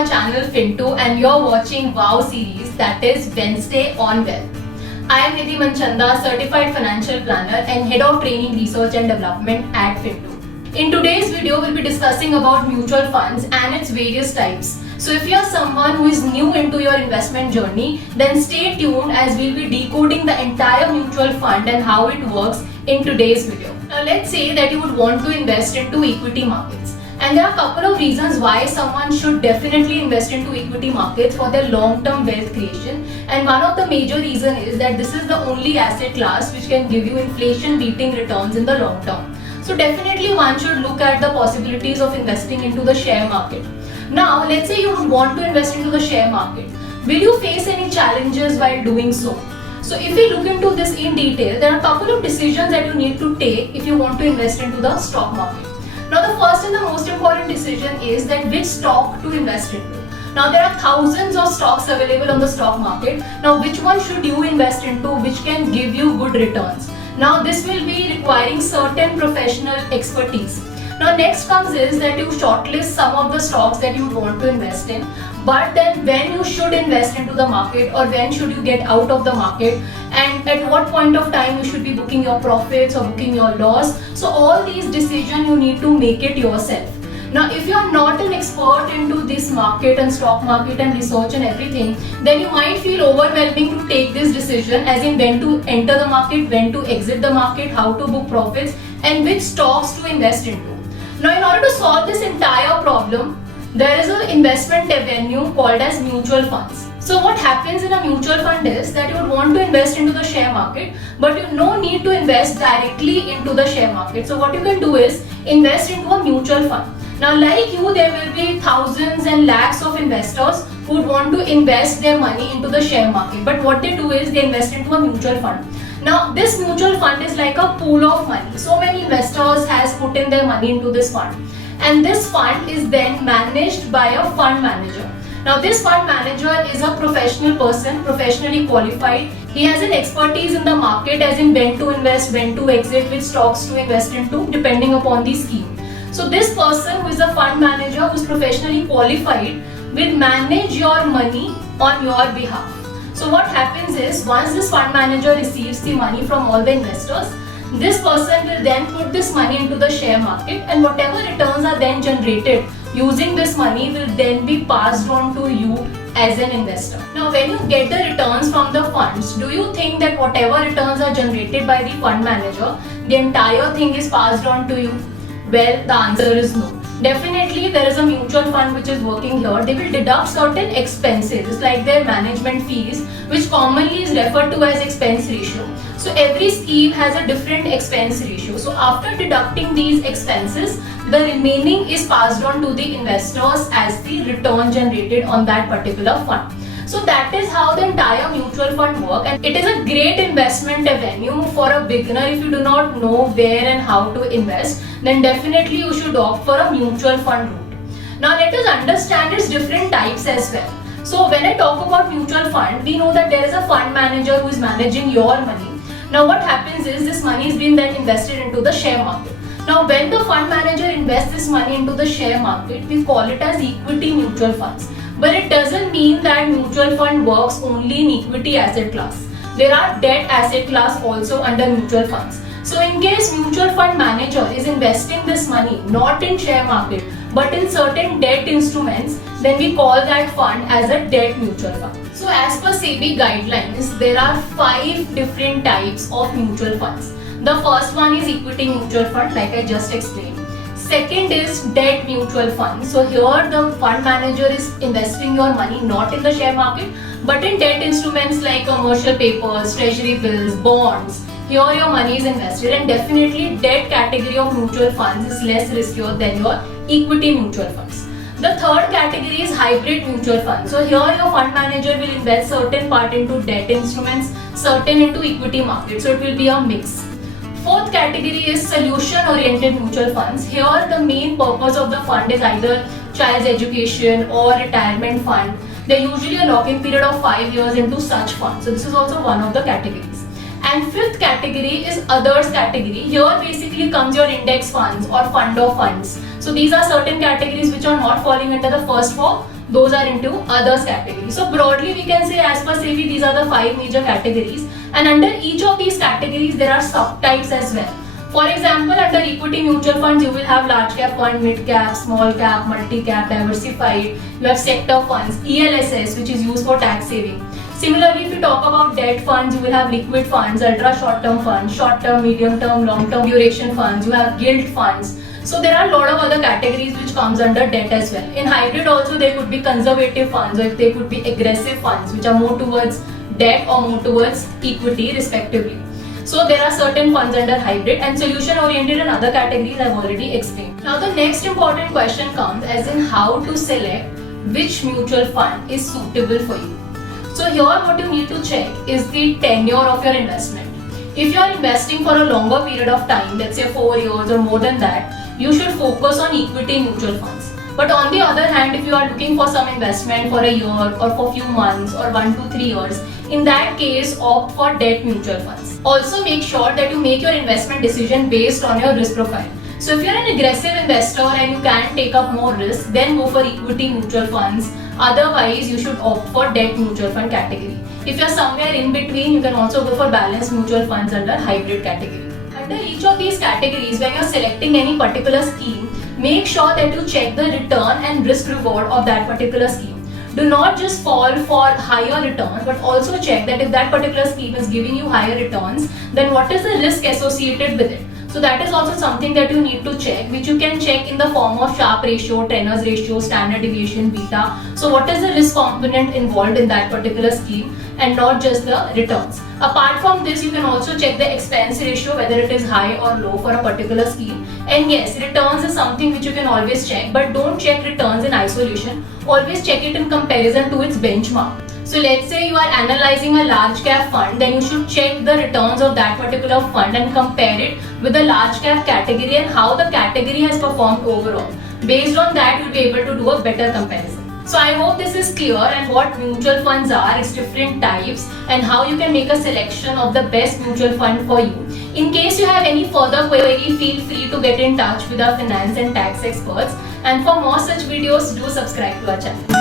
my channel Finto and you're watching WOW series, that is Wednesday on Wealth. I am Nidhi Manchanda, Certified Financial Planner and Head of Training Research and Development at Finto. In today's video, we'll be discussing about mutual funds and its various types. So if you are someone who is new into your investment journey, then stay tuned as we'll be decoding the entire mutual fund and how it works in today's video. Now let's say that you would want to invest into equity markets. And there are a couple of reasons why someone should definitely invest into equity markets for their long-term wealth creation. And one of the major reasons is that this is the only asset class which can give you inflation-beating returns in the long term. So definitely one should look at the possibilities of investing into the share market. Now, let's say you would want to invest into the share market. Will you face any challenges while doing so? So if we look into this in detail, there are a couple of decisions that you need to take if you want to invest into the stock market. Now, the first and the most important decision is that which stock to invest into. Now, there are thousands of stocks available on the stock market. Now, which one should you invest into which can give you good returns? Now, this will be requiring certain professional expertise. Now, next comes is that you shortlist some of the stocks that you want to invest in, but then when you should invest into the market or when should you get out of the market and at what point of time you should be booking your profits or booking your loss. So all these decisions you need to make it yourself. Now, if you are not an expert into this market and stock market and research and everything, then you might feel overwhelming to take this decision as in when to enter the market, when to exit the market, how to book profits and which stocks to invest into. Now, in order to solve this entire problem, there is an investment avenue called as mutual funds. So what happens in a mutual fund is that you would want to invest into the share market, but you no need to invest directly into the share market. So what you can do is invest into a mutual fund. Now, like you, there will be thousands and lakhs of investors who would want to invest their money into the share market. But what they do is they invest into a mutual fund. Now, this mutual fund is like a pool of money. So many investors has put in their money into this fund. And this fund is then managed by a fund manager. Now, this fund manager is a professional person, professionally qualified. He has an expertise in the market as in when to invest, when to exit, which stocks to invest into, depending upon the scheme. So this person who is a fund manager who is professionally qualified will manage your money on your behalf. So what happens is once this fund manager receives the money from all the investors, this person will then put this money into the share market and whatever returns are then generated using this money will then be passed on to you as an investor. Now, when you get the returns from the funds, do you think that whatever returns are generated by the fund manager, the entire thing is passed on to you? Well, the answer is no. Definitely, there is a mutual fund which is working here. They will deduct certain expenses like their management fees, which commonly is referred to as expense ratio. So every scheme has a different expense ratio. So after deducting these expenses, the remaining is passed on to the investors as the return generated on that particular fund. So that is how the entire mutual fund works, and it is a great investment avenue for a beginner. If you do not know where and how to invest, then definitely you should opt for a mutual fund route. Now let us understand its different types as well. So when I talk about mutual fund, we know that there is a fund manager who is managing your money. Now what happens is this money is being then invested into the share market. Now when the fund manager invests this money into the share market, we call it as equity mutual funds. But it doesn't mean that mutual fund works only in equity asset class. There are debt asset class also under mutual funds. So in case mutual fund manager is investing this money not in share market but in certain debt instruments, then we call that fund as a debt mutual fund. So as per SEBI guidelines, there are 5 different types of mutual funds. The first one is equity mutual fund, like I just explained. Second is debt mutual fund. So here the fund manager is investing your money not in the share market but in debt instruments like commercial papers, treasury bills, bonds. Here your money is invested, and definitely debt category of mutual funds is less riskier than your equity mutual funds. The third category is hybrid mutual funds. So here your fund manager will invest certain part into debt instruments, certain into equity market. So it will be a mix. Fourth category is solution-oriented mutual funds. Here the main purpose of the fund is either child's education or retirement fund. There usually a lock-in period of 5 years into such funds. So this is also one of the categories. And fifth category is others category. Here basically comes your index funds or fund of funds. So these are certain categories which are not falling under the first four those are into others category. So broadly we can say, as per SEBI, these are the 5 major categories, and under each of these categories there are subtypes as well. For example, under equity mutual funds, you will have large cap fund, mid cap, small cap, multi cap, diversified. You have sector funds, ELSS, which is used for tax saving. Similarly, if you talk about debt funds, you will have liquid funds, ultra short term funds, short term, medium term, long term duration funds. You have gilt funds. So there are a lot of other categories which comes under debt as well. In hybrid also, there could be conservative funds, or they could be aggressive funds, which are more towards debt or more towards equity respectively. So there are certain funds under hybrid, and solution oriented and other categories I've already explained. Now the next important question comes as in how to select which mutual fund is suitable for you. So here what you need to check is the tenure of your investment. If you are investing for a longer period of time, let's say 4 years or more than that, you should focus on equity mutual funds. But on the other hand, if you are looking for some investment for a year or for few months or 1 to 3 years, in that case opt for debt mutual funds. Also make sure that you make your investment decision based on your risk profile. So if you are an aggressive investor and you can take up more risk, then go for equity mutual funds. Otherwise, you should opt for debt mutual fund category. If you are somewhere in between, you can also go for balanced mutual funds under hybrid category. Under each of these categories, when you are selecting any particular scheme, make sure that you check the return and risk reward of that particular scheme. Do not just fall for higher returns, but also check that if that particular scheme is giving you higher returns, then what is the risk associated with it. So that is also something that you need to check, which you can check in the form of Sharpe ratio, Trenor's ratio, standard deviation, beta. So what is the risk component involved in that particular scheme, and not just the returns. Apart from this, you can also check the expense ratio, whether it is high or low for a particular scheme. And yes, returns is something which you can always check, but don't check returns in isolation. Always check it in comparison to its benchmark. So let's say you are analyzing a large cap fund, then you should check the returns of that particular fund and compare it with the large cap category and how the category has performed overall. Based on that, you'll be able to do a better comparison. So I hope this is clear, and what mutual funds are, its different types, and how you can make a selection of the best mutual fund for you. In case you have any further query, feel free to get in touch with our finance and tax experts. And for more such videos, do subscribe to our channel.